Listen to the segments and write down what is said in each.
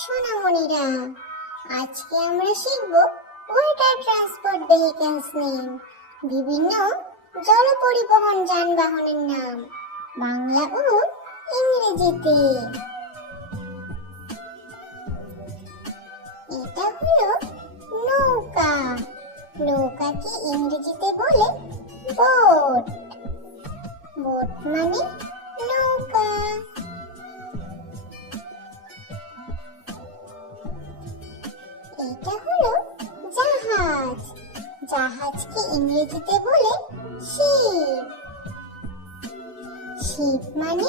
সোনামণিরা, আজকে আমরা শিখব ওয়াটার ট্রান্সপোর্ট ভেহিকলস নেম, বিভিন্ন জল পরিবহন যানবাহনের নাম বাংলা ও ইংরেজিতে। এটা হলো নৌকা। নৌকাকে ইংরেজিতে বলে বোট। বোট মানে নৌকা। এটা হলো জাহাজ। জাহাজকে ইংরেজিতে বলে শিপ। শিপ মানে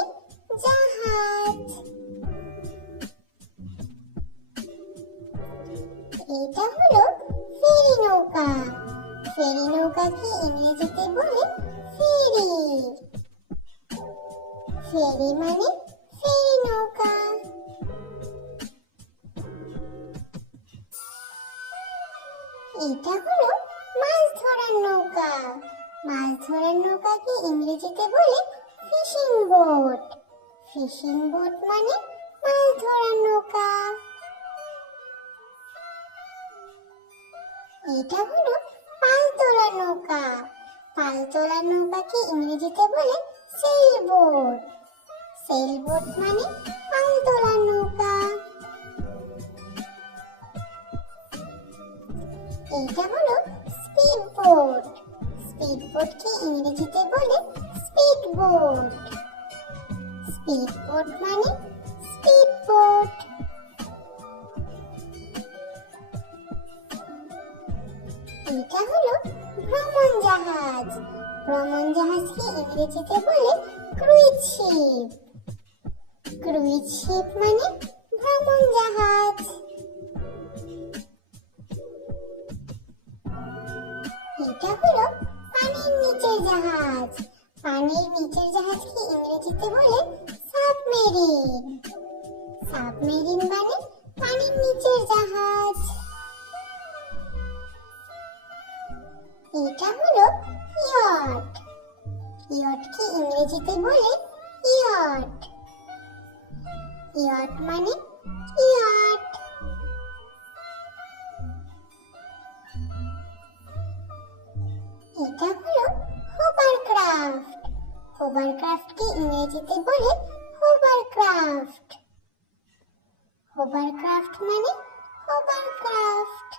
জাহাজ। এটা হলো ফেরি নৌকা। ফেরি নৌকাকে ইংরেজিতে বলে ফেরি। ফেরি মানে ফেরি নৌকা। এটা হলো মাছ ধরার নৌকা। মাছ ধরার নৌকাকে ইংরেজিতে বলে ফিশিং বোট। ফিশিং বোট মানে মাছ ধরার নৌকা। এটা হলো পাল তোলার নৌকা। পাল তোলার নৌকাকে ইংরেজিতে বলে সেল বোট। সেল বোট মানে পাল তোলার নৌকা। এটা হলো স্পিড বোট। স্পিড বোটকে ইংরেজিতে বলে স্পিড বোট। স্পিড বোট মানে স্পিড বোট। এটা হলো ভ্রমণ জাহাজ। ভ্রমণ জাহাজকে ইংরেজিতে বলে ক্রুইজ শিপ। ক্রুইজ শিপ মানে ভ্রমণ জাহাজ। এটা হলো পানির নিচের জাহাজ। পানির নিচের জাহাজকে ইংরেজিতে বলে সাবমেরিন। সাবমেরিন মানে পানির নিচের জাহাজ। এটা হলো ইয়ট। ইয়টকে ইংরেজিতে বলে ইয়ট। ইয়ট মানে ইয়ট। এটা হলো হোভারক্রাফট। হোভারক্রাফটকে ইংরেজিতে বলে হোভারক্রাফট। হোভারক্রাফট মানে হোভারক্রাফট।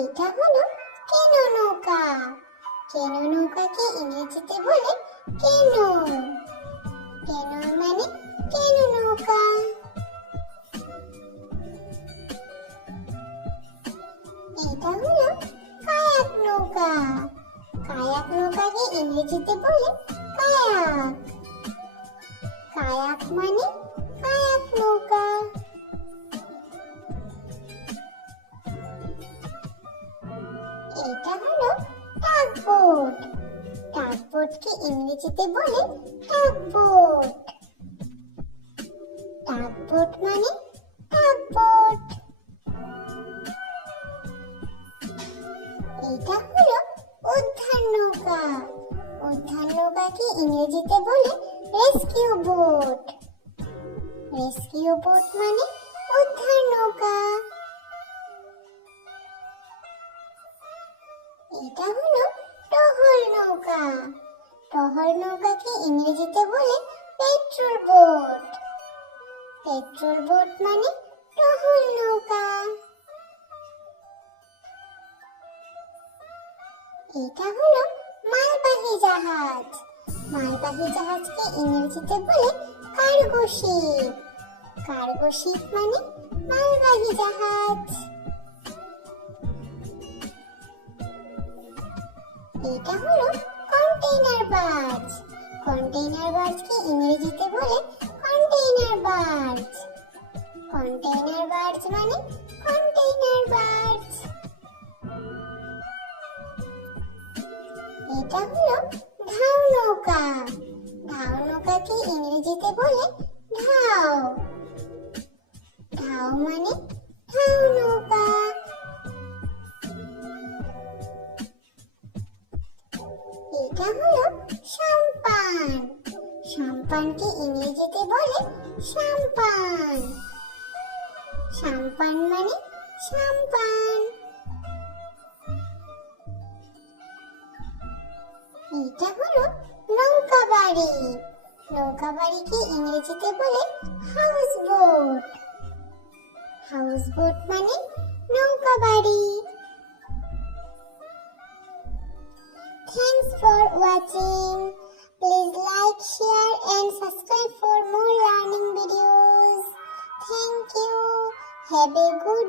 এটা হলো কেনো নৌকা। কেনো নৌকাকে ইংরেজিতে বলে কেনো। কেনো মানে কেনো নৌকা। এটা হলো কায়াক নৌকা। কায়াক নৌকাকে ইংরেজিতে বলে কায়াক। কায়াক মানে কায়াক নৌকা। এটা হলো টাগবোট। টাগবোটকে ইংরেজিতে বলে টাগবোট। টাগবোট মানে টাগবোট। এটা হলো উদ্ধার নৌকা। উদ্ধার নৌকাকে ইংরেজিতে বলে রেস্কিউ বোট। রেস্কিউ বোট মানে উদ্ধার নৌকা। এটা হলো টহল নৌকা। টহল নৌকাকে ইংরেজিতে বলে পেট্রোল বোট। পেট্রোল বোট মানে টহল নৌকা। এটা হলো মালবাহী জাহাজ। মালবাহী জাহাজকে ইংরেজিতে বলে কার্গো শিপ। কার্গো শিপ মানে মালবাহী জাহাজ। এটা হলো কন্টেইনার বার্জ। কন্টেইনার বার্জকে ইংরেজিতে বলে কন্টেইনার বার্জ। কন্টেইনার বার্জ মানে কন্টেইনার বার্জ। এটা হলো ঢাউ নৌকা। ঢাউ নৌকাকে ইংরেজিতে বলে ঢাউ। ঢাউ মানে ঢাউ নৌকা। এটা হলো সাম্পান। সাম্পানকে ইংরেজিতে বলে সাম্পান। সাম্পান মানে সাম্পান। এটা হলো নৌকা বাড়ি। নৌকা বাড়িকে ইংরেজিতে বলে হাউস বোট। হাউস বোট মানে নৌকা বাড়ি। Thanks for watching. Please like, share and subscribe for more learning videos. Thank you. Have a good